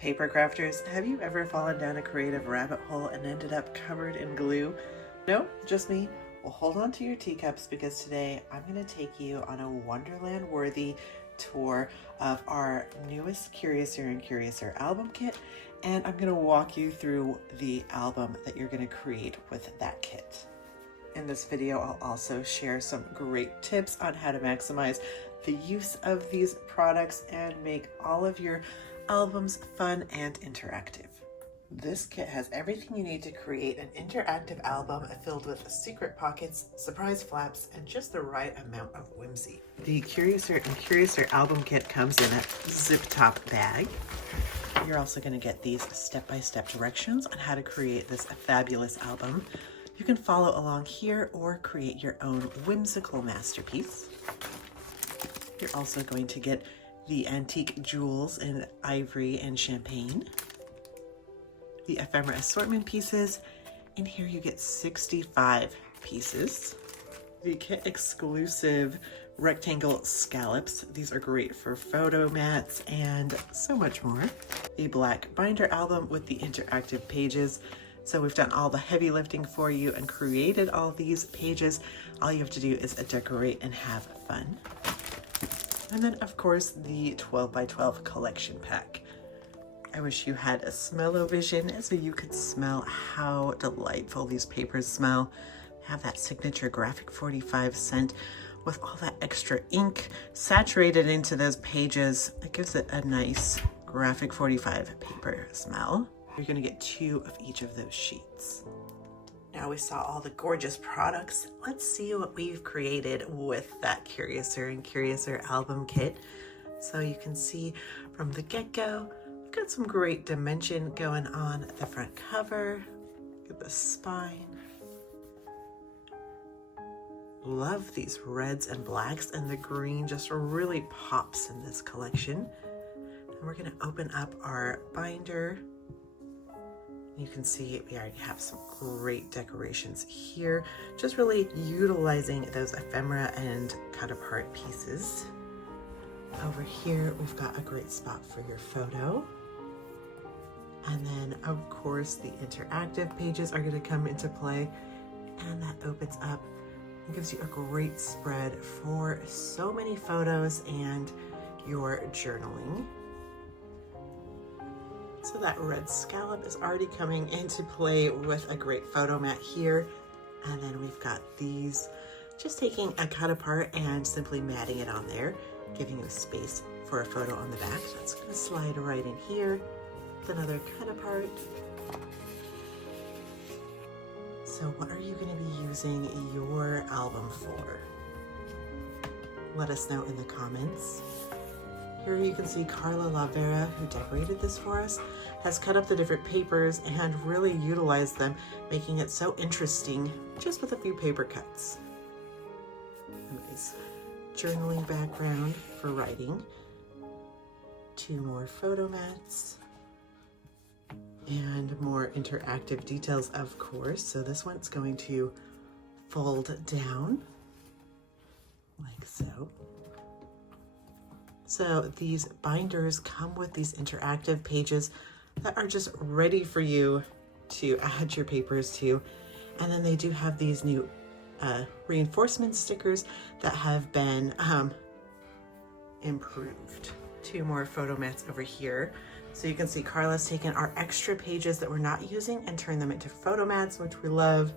Paper crafters, have you ever fallen down a creative rabbit hole and ended up covered in glue? No, just me? Well, hold on to your teacups because today I'm going to take you on a Wonderland worthy tour of our newest Curiouser and Curiouser album kit, and I'm going to walk you through the album that you're going to create with that kit. In this video, I'll also share some great tips on how to maximize the use of these products and make all of your albums fun and interactive. This kit has everything you need to create an interactive album filled with secret pockets, surprise flaps, and just the right amount of whimsy. The Curiouser and Curiouser album kit comes in a zip top bag. You're also going to get these step-by-step directions on how to create this fabulous album. You can follow along here or create your own whimsical masterpiece. You're also going to get the antique jewels in ivory and champagne, the ephemera assortment pieces, and here you get 65 pieces. The kit exclusive rectangle scallops. These are great for photo mats and so much more. A black binder album with the interactive pages. So we've done all the heavy lifting for you and created all these pages. All you have to do is decorate and have fun. And then of course the 12 by 12 collection pack. I wish you had a smell-o-vision so you could smell how delightful these papers smell. Have that signature Graphic 45 scent with all that extra ink saturated into those pages. It gives it a nice Graphic 45 paper smell. You're gonna get 2 of each of those sheets. Now we saw all the gorgeous products. Let's see what we've created with that Curiouser and Curiouser album kit. So you can see from the get-go, we've got some great dimension going on at the front cover. Look at the spine. Love these reds and blacks, and the green just really pops in this collection. And we're gonna open up our binder. You can see we already have some great decorations here, just really utilizing those ephemera and cut apart pieces. Over here, we've got a great spot for your photo. And then of course the interactive pages are going to come into play, and that opens up and gives you a great spread for so many photos and your journaling. So that red scallop is already coming into play with a great photo mat here. And then we've got these, just taking a cut apart and simply matting it on there, giving you space for a photo on the back. That's gonna slide right in here with another cut apart. So what are you gonna be using your album for? Let us know in the comments. Here you can see Carla Lavera, who decorated this for us, has cut up the different papers and really utilized them, making it so interesting just with a few paper cuts. A nice journaling background for writing. 2 more photo mats. And more interactive details, of course. So this one's going to fold down like so. So these binders come with these interactive pages that are just ready for you to add your papers to. And then they do have these new reinforcement stickers that have been improved. 2 more photo mats over here. So you can see Carla's taken our extra pages that we're not using and turned them into photo mats, which we love.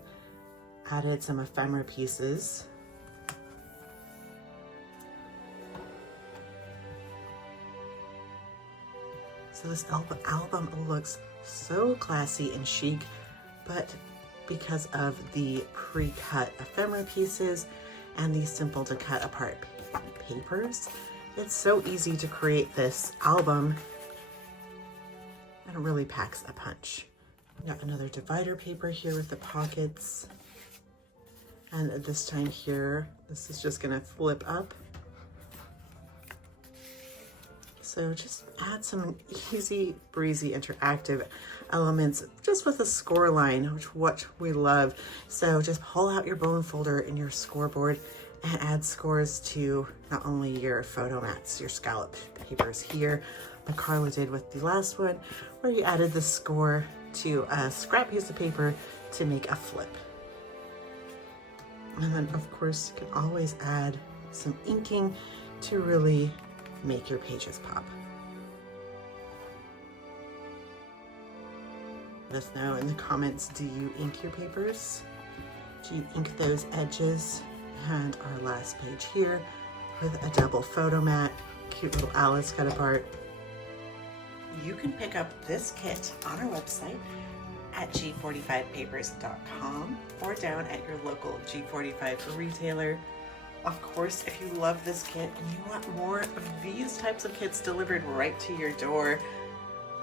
Added some ephemera pieces. So this album looks so classy and chic, but because of the pre-cut ephemera pieces and these simple to cut apart papers, it's so easy to create this album, and it really packs a punch. Got another divider paper here with the pockets, and this time here, this is just gonna flip up. So just add some easy breezy interactive elements just with a score line, which what we love. So just pull out your bone folder in your scoreboard and add scores to not only your photo mats, your scalloped papers here, like Carla did with the last one, where you added the score to a scrap piece of paper to make a flip. And then of course you can always add some inking to really make your pages pop. Let us know in the comments, do you ink your papers? Do you ink those edges? And our last page here with a double photo mat, cute little Alice cut apart. You can pick up this kit on our website at g45papers.com or down at your local G45 retailer. Of course, if you love this kit and you want more of these types of kits delivered right to your door,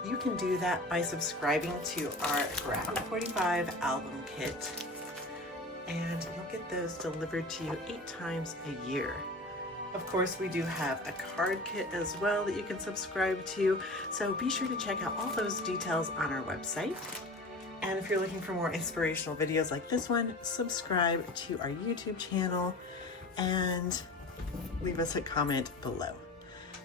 you can do that by subscribing to our Graphic 45 album kit, and you'll get those delivered to you 8 times a year. Of course, we do have a card kit as well that you can subscribe to, so be sure to check out all those details on our website. And if you're looking for more inspirational videos like this one, subscribe to our YouTube channel and leave us a comment below.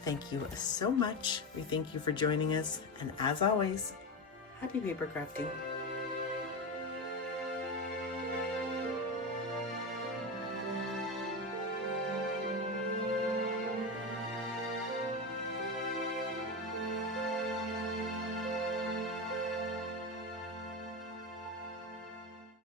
Thank you so much. We thank you for joining us, and as always, happy paper crafting.